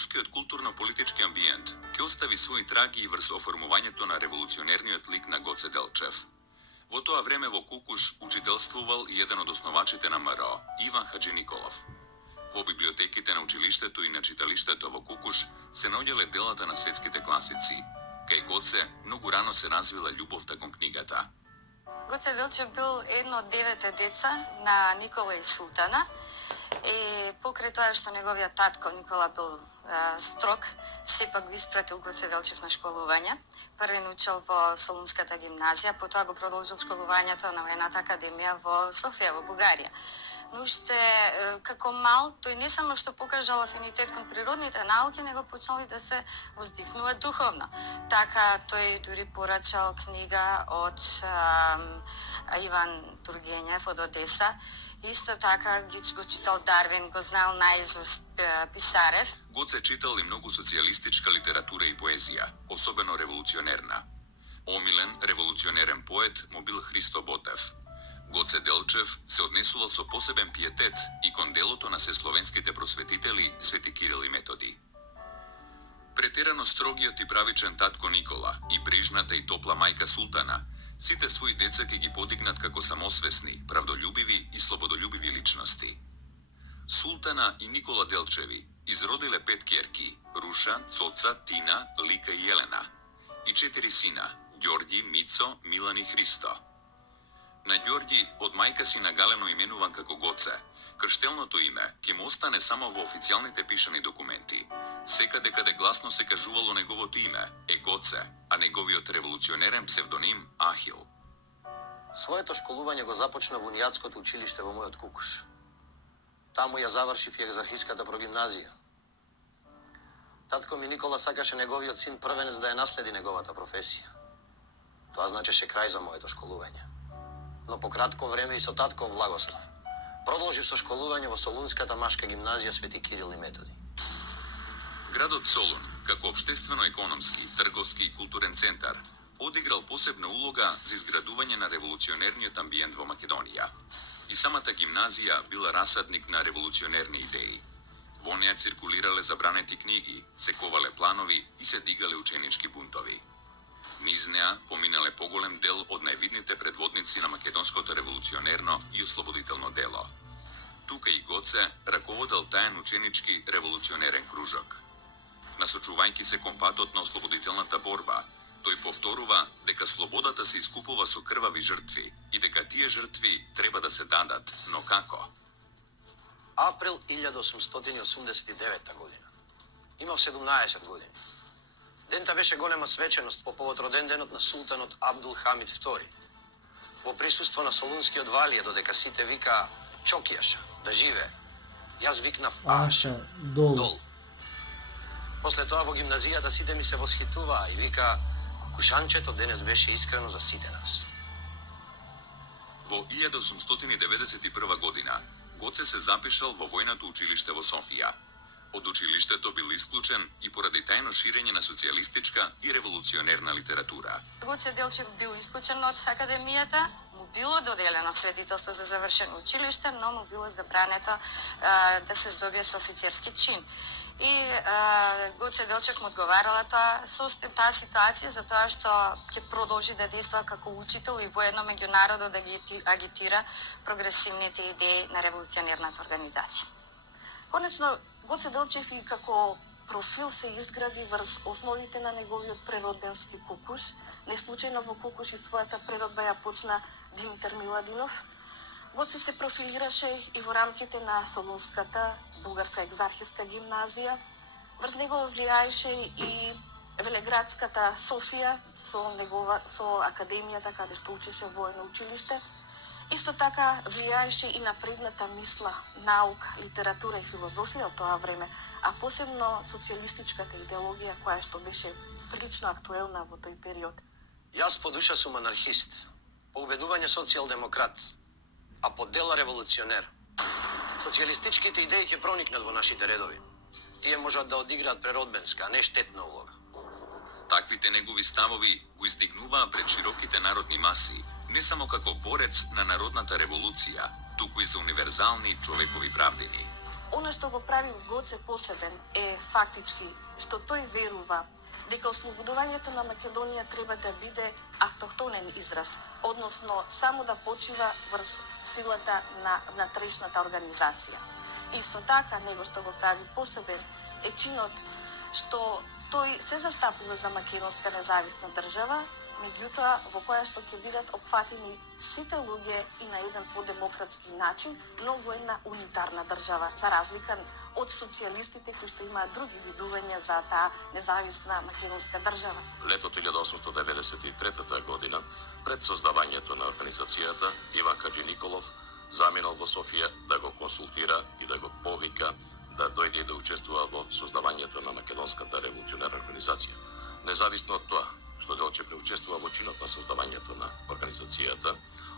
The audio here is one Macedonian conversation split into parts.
Кукушкиот културно-политички амбиент ќе остави свои траги и врз оформувањето на револуционерниот лик на Гоце Делчев. Во тоа време во Кукуш учителствувал и еден од основачите на МРО, Иван Хаджи Николов. Во библиотеките на училиштето и на читалиштето во Кукуш се наоѓале делата на светските класици. Кај Гоце многу рано се развила љубовта кон книгата. Гоце Делчев бил едно од 9 деца на Никола и Султана и покрај тоа што неговиот татко Никола бил строг, сепак го испратил Гоце Делчев на школување. Први научил во Солунската гимназија, потоа го продолжил школувањето на воената академија во Софија, во Бугарија. Но уште како мал, тој не само што покажал афинитет кон природните науки, него почнал и да се воздихнува духовно. Така тој дури порачал книга од Иван Тургенев од Одеса. Исто така го читал Дарвин, го знал наизуст Писарев. Гоце читал и многу социјалистичка литература и поезија, особено револуционерна. Омилен револуционерен поет му бил Христо Ботев. Гоце Делчев се однесувал со посебен пиетет и кон делото на сесловенските просветители Свети Кирил и Методи. Претерано строгиот и правичен татко Никола и брижната и топла мајка Султана, сите своји деца ќе ги подигнат како самосвесни, правдолюбиви и слободолюбиви личности. Султана и Никола Делчеви изродиле 5 ќерки: Руша, Цоца, Тина, Лика и Елена, и 4 сина: Ѓорѓи, Мицо, Милан и Христо. На Ѓорѓи од мајка си нагалено именуван како Гоце, крштелното име ќе му остане само во официјалните пишани документи. Секаде каде гласно се кажувало неговото име е Гоце, а неговиот револуционерен псевдоним Ахил. Своето школување го започна во унијатското училиште во мојот Кукуш. Таму ја завршив и екзархиската прогимназија. Татко ми Никола сакаше неговиот син првенец да ја наследи неговата професија. Тоа значеше крај за моето школување. Но по кратко време и со татков благослов продолжив со школување во Солунската машка гимназија Свети Кирил и Методи. Градот Солун, како општествено-економски, трговски и културен центар, одиграл посебна улога за изградување на револуционерниот амбиент во Македонија. И самата гимназија била расадник на револуционерни идеи. Во неја циркулирале забранети книги, се ковале планови и се дигале ученички бунтови. Низ неа поминале поголем дел од највидните предводници на македонското револуционерно и ослободително дело. Тука и Гоце раководел таен ученички револуционерен кружок. Насочувајќи се кон патот на ослободителната борба, тој повторува дека слободата се искупува со крвави жртви и дека тие жртви треба да се дадат, но како? Април 1889 година. Имав 17 години. Дента беше голема свеченост по повод роден денот на султанот Абдул Хамид II. Во присуство на Солунскиот валија, додека сите вика Чокијаша, да живее. Јас викнав Аша, дол. После тоа во гимназијата сите ми се восхитуваа и вика Кукушанчето денес беше искрено за сите нас. Во 1891 година Гоце се запишал во војното училиште во Софија. Од училиштето бил исклучен и поради тајно ширење на социјалистичка и револуционерна литература. Гоце Делчев бил исклучен од академијата, му било доделено свидетелство за завршено училиште, но му било забрането да се здобие со офицерски чин. И Гоце Делчев му одговарала со таа ситуација за тоа што ќе продолжи да действа како учител и воедно меѓу народот да ги агитира прогресивните идеи на револуционерната организација. Конечно, Гоце Делчев и како профил се изгради врз основите на неговиот преродбенски Кукуш. Не случајно во Кукуш и својата преродба ја почна Димитар Миладинов. Гоце се профилираше и во рамките на Солунската бугарска екзархиска гимназија. Врз него влијаеше и Велеградската Софија со академијата каде што учеше воено училиште. Исто така влијаеше и напредната мисла, наука, литература и филозофија од тоа време, а посебно социјалистичката идеологија која што беше прилично актуелна во тој период. Јас по душа сум анархист, по убедување социјалдемократ, а по дела револуционер. Социјалистичките идеи ќе проникнат во нашите редови. Тие можат да одиграат преродбенска, а не штетна улога. Таквите негови ставови го издигнуваа пред широките народни маси, не само како борец на народната револуција, туку и за универзални човекови правдини. Оно што го прави Гоце посебен е фактички што тој верува дека ослободувањето на Македонија треба да биде автохтонен израз, односно само да почива врз силата на внатрешната организација. Исто така, него што го прави посебен е чинот што тој се застапува за македонска независна држава, меѓутоа во која што ќе бидат опфатени сите луѓе и на еден подемократски начин, но во една унитарна држава, за разлика од социјалистите кои што имаат други видувања за таа независна македонска држава. Летото 1893 година, пред создавањето на организацијата, Иван Хаджи Николов заминал во Софија да го консултира и да го повика да дојде и да учествува во создавањето на Македонската револуционерна организација. Независно од тоа што Делчев не учествува во чинот на создавањето на организацијата,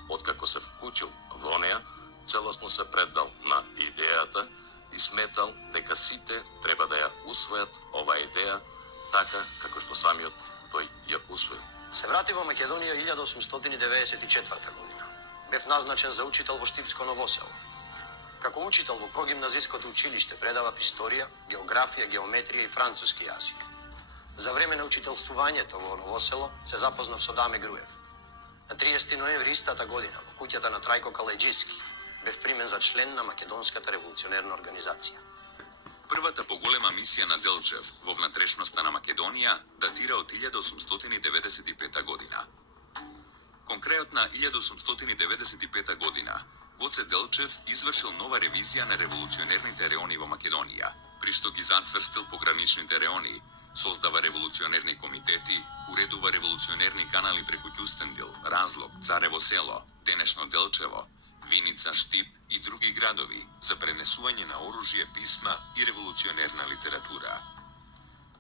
откако се вклучил во неа, целосно се предал на идејата и сметал дека сите треба да ја усвојат оваа идеја така како што самиот тој ја усвоил. Се врати во Македонија 1894 година. Бев назначен за учител во Штипско Ново село. Како учител во прогимназиското училиште предавав историја, географија, геометрија и француски јазик. За време на учителствувањето во Ново село се запознав со Даме Груев. На 30 ноември истата година во куќата на Трајко Калајџиски бев примен за член на Македонската револуционерна организација. Првата поголема мисија на Делчев во внатрешноста на Македонија датира од 1895 година. Конкретно на 1895 година Гоце Делчев извршил нова ревизија на револуционерните реони во Македонија, при што ги зацврстил пограничните реони, создава револуционерни комитети, уредува револуционерни канали преку Ѓустендил, Разлог, Царево село, денешно Делчево, Виница, Штип и други градови за пренесување на оружје, писма и револуционерна литература.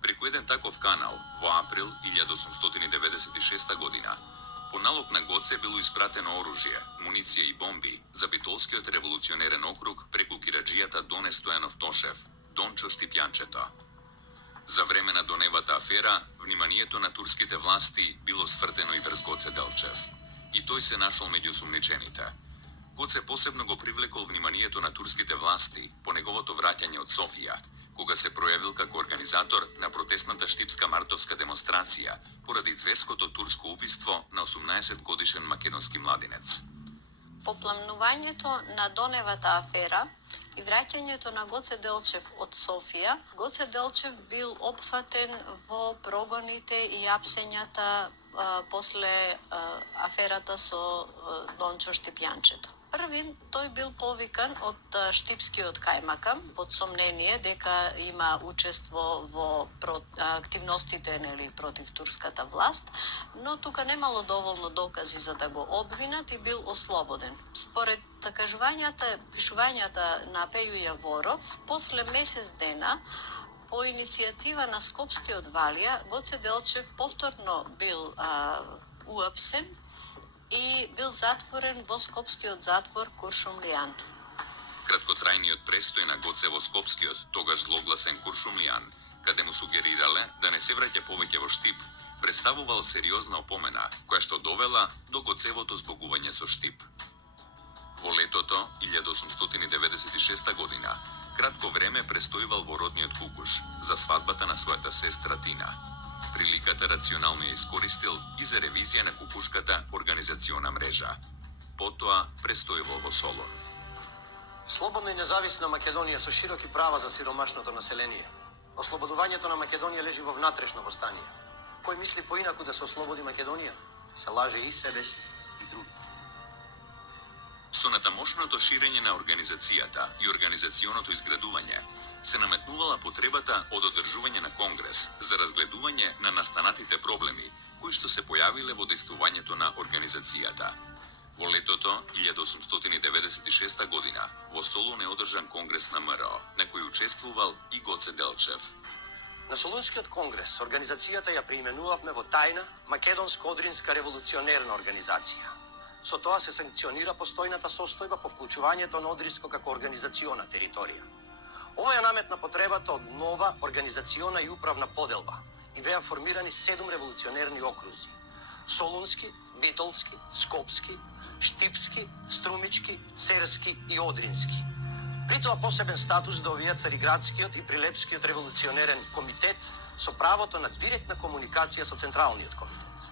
Преку еден таков канал, во април 1896 година, по налог на Гоце било испратено оружје, муниција и бомби за Битолскиот револуционерен округ преку кираџијата Доне Стојанов Тошев, Дончо Штипјанчето. За време на Доневата афера, вниманието на турските власти било свртено и врз Гоце Делчев. И тој се нашол меѓу осумничените. Гоце посебно го привлекол вниманието на турските власти по неговото враќање од Софија, кога се пројавил како организатор на протестната штипска мартовска демонстрација поради зверското турско убиство на 18-годишен македонски младинец. По пламнувањето на Доневата афера и враќањето на Гоце Делчев од Софија, Гоце Делчев бил опфатен во прогоните и апсењата после аферата со Дончо Штипјанчето. Првин, тој бил повикан од Штипскиот кајмакам под сомнение дека има учество во активностите против турската власт, но тука немало доволно докази за да го обвинат и бил ослободен. Според пишувањата на Пеју Јаворов, после месец дена по иницијатива на Скопскиот валија, Гоце Делчев повторно бил уапсен и бил затворен во Скопскиот затвор Куршумлијан. Краткотрајниот престој на Гоце во Скопскиот, тогаш злогласен Куршумлијан, каде му сугерирале да не се враќа повеќе во Штип, представувал сериозна опомена, која што довела до Гоцевото збогување со Штип. Во летото 1896 година, кратко време престојувал во родниот Кукуш за свадбата на својата сестра Тина. Приликата рационално ја искористил и за ревизија на кукушката организациона мрежа. Потоа престојувал во Солун. Слободна и независна Македонија со широки права за сиромашното население. Ослободувањето на Македонија лежи во внатрешно востание. Кој мисли поинаку да се ослободи Македонија, се лаже и себе си и други. Со натамошното ширење на организацијата и организационото изградување, се наметнувала потребата од одржување на конгрес за разгледување на настанатите проблеми кои што се појавиле во действувањето на организацијата. Во летото 1896 година во Солун е одржан конгрес на МРО, на кој учествувал и Гоце Делчев. На Солунскиот конгрес организацијата ја преименувавме во тајна Македонско-Одринска револуционерна организација. Со тоа се санкционира постојната состојба по вклучувањето на Одринско како организациона територија. Ова ја наметна потребата од нова организациона и управна поделба и беа формирани 7 револуционерни окрузи: Солунски, Битолски, Скопски, Штипски, Струмички, Серски и Одрински. При тоа посебен статус добија Цариградскиот и Прилепскиот револуционерен комитет со правото на директна комуникација со Централниот комитет.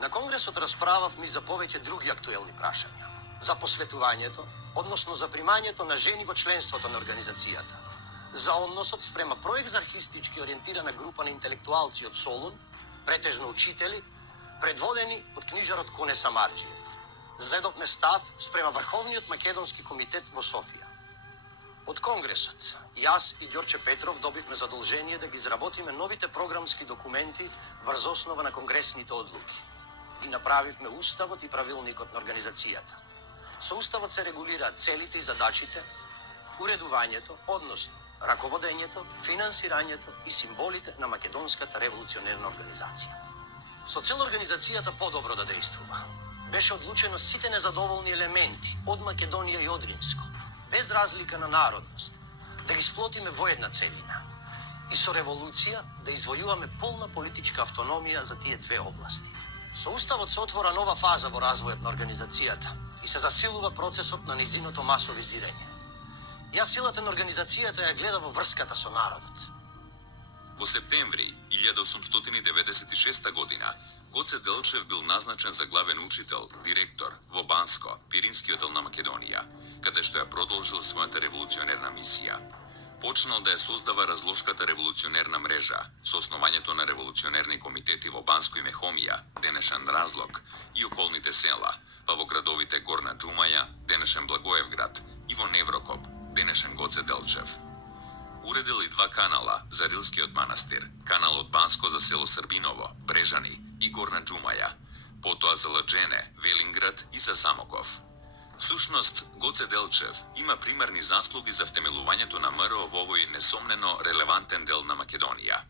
На Конгресот расправавме и за повеќе други актуелни прашања. За посветувањето, односно за примањето на жени во членството на организацијата, за односот спрема проекзархистички ориентирана група на интелектуалци од Солун, претежно учители, предводени од книжарот Коне Самарџиев. Зедовме став спрема Врховниот македонски комитет во Софија. Од Конгресот, јас и Ѓорче Петров добивме задолжение да ги изработиме новите програмски документи врз основа на конгресните одлуки. Ги направивме уставот и правилникот на организацијата. Со уставот се регулираат целите и задачите, уредувањето, односно раководењето, финансирањето и символите на Македонската револуционерна организација. Со цел организацијата подобро да действува, беше одлучено сите незадоволни елементи од Македонија и Одринско, без разлика на народност, да ги сплотиме во една целина и со револуција да извојуваме полна политичка автономија за тие две области. Со уставот се отвора нова фаза во развојот на организацијата и се засилува процесот на нејзиното масовизирање. Јас силата на организацијата ја гледа во врската со народот. Во септември 1896 година Гоце Делчев бил назначен за главен учител, директор во Банско, Пиринскиот дел на Македонија, каде што ја продолжил својата револуционерна мисија. Почнал да ја создава разлошката револуционерна мрежа со основањето на револуционерни комитети во Банско и Мехомија, денешен Разлог, и околните села, па во градовите Горна Џумаја, денешен Благоевград, и во Неврокоп, денешен Гоце Делчев. Уредил и два канала за Рилскиот манастир, канал од Банско за село Србиново, Брежани и Горна Џумаја, потоа за Ладжене, Велинград и за Самоков. Всушност, Гоце Делчев има примерни заслуги за втемелувањето на МРО во овој несомнено релевантен дел на Македонија.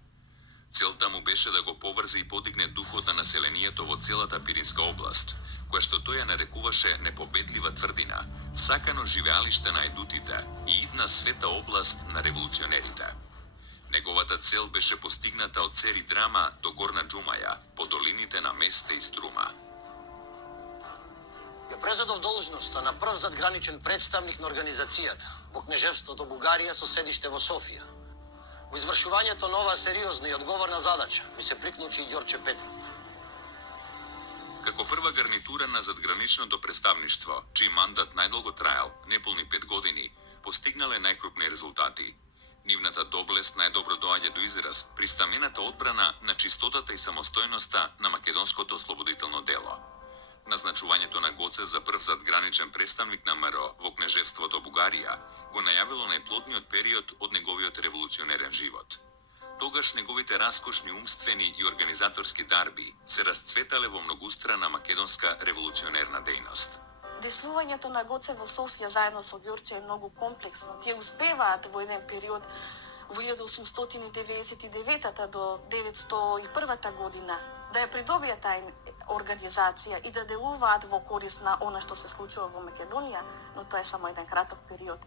Целта му беше да го поврзе и подигне духот на населението во целата Пиринска област, која што тој ја нарекуваше непобедлива тврдина, сакано живеалиште на едутите и идна света област на револуционерите. Неговата цел беше постигната од Цери Драма до Горна Џумаја, по долините на Месте и Струма. Ја презедов должноста на прв задграничен представник на организацијата во кнежевството Бугарија со седиште во Софија. Во извршувањето на оваа сериозна и одговорна задача ми се приклучи и Ѓорче Петров. Како прва гарнитура на задграничното представништво, чиј мандат најдолго траел, неполни 5 години, постигнале најкрупни резултати. Нивната доблест најдобро доаѓа до израз при стамената одбрана на чистотата и самостојноста на македонското ослободително дело. Назначувањето на Гоце за прв задграничен представник на МРО во кнежевството Бугарија го најавило најплодниот период од неговиот револуционерен живот. Тогаш неговите раскошни умствени и организаторски дарби се расцветале во многустрана македонска револуционерна дејност. Действувањето на Гоце во Софија заедно со Ѓорче е многу комплексно. Тие успеваат во еден период во 1899 до 901 година да ја придобијат таа организација и да делуваат во корист на она што се случува во Македонија, но тоа е само еден краток период.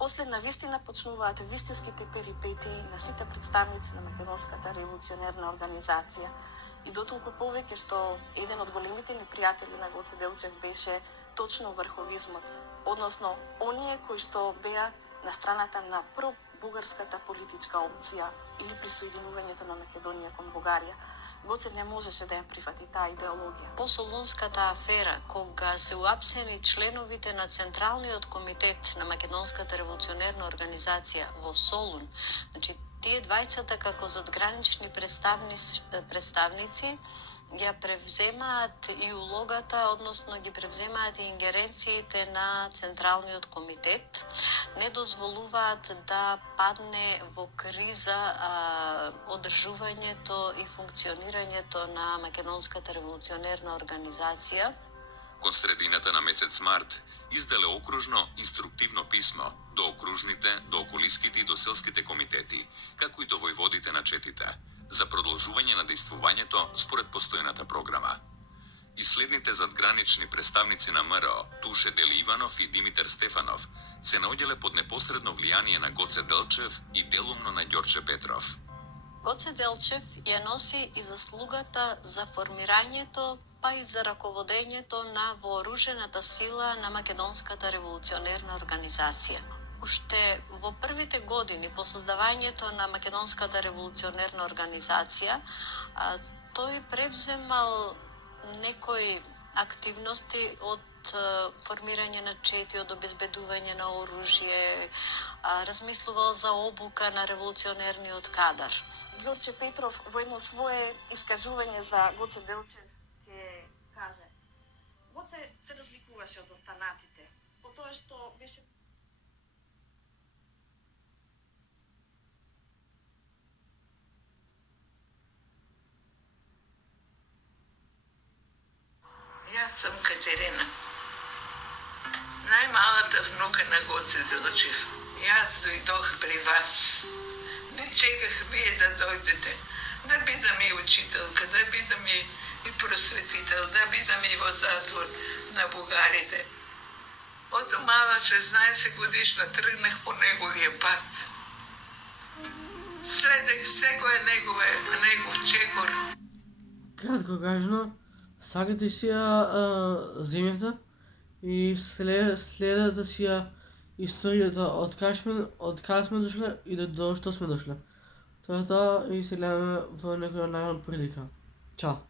После на вистина почнуваат вистинските перипетии на сите представници на Македонската револуционерна организација. И дотолку повеќе што еден од големите непријатели на Гоце Делчев беше точно врховизмот, односно оние кои што беа на страната на пробугарската политичка опција или присоединувањето на Македонија кон Бугарија. Гоце не можеше да ја прифати таа идеологија. По Солунската афера, кога се уапсени членовите на Централниот комитет на Македонската револуционерна организација во Солун, значи тие двајцата како задгранични представници ја превземаат и улогата, односно ги превземаат и ингеренциите на Централниот комитет, не дозволуваат да падне во криза одржувањето и функционирањето на Македонската револуционерна организација. Кон средината на месец март изделе окружно инструктивно писмо до окружните, до околиските и до селските комитети, како и до војводите на четите, за продолжување на действувањето според постојната програма. И следните задгранични представници на МРО, Туше Дели Иванов и Димитар Стефанов, се наоѓале под непосредно влијание на Гоце Делчев и делумно на Ѓорче Петров. Гоце Делчев ја носи и заслугата за формирањето, па и за раководењето на вооружената сила на Македонската револуционерна организација. Уште во првите години по создавањето на Македонската револуционерна организација, тој превземал некои активности од формирање на чети, од обезбедување на оружје, размислувал за обука на револуционерниот кадар. Ѓорче Петров во едно свое искажување за Гоце Делчев ќе каже: Гоце се разликуваше од останатите по тоа што беше Јас сум Катерина, најмалата внука на Гоце Делчев. Јас дојдох при вас. Не чеках вие да дојдете, да бидам и учителка, да бидам и просветител, да бидам и во затвор на бугарите. Од мала 16 годишна тргнах по неговиот пат. Следех секој негов чекор. Кратко кажано, сакате си ја земјата и следете си ја историјата од кај сме дошле и до што сме дошле. Тоа и се гледаме во некоја наредна прилика. Чао!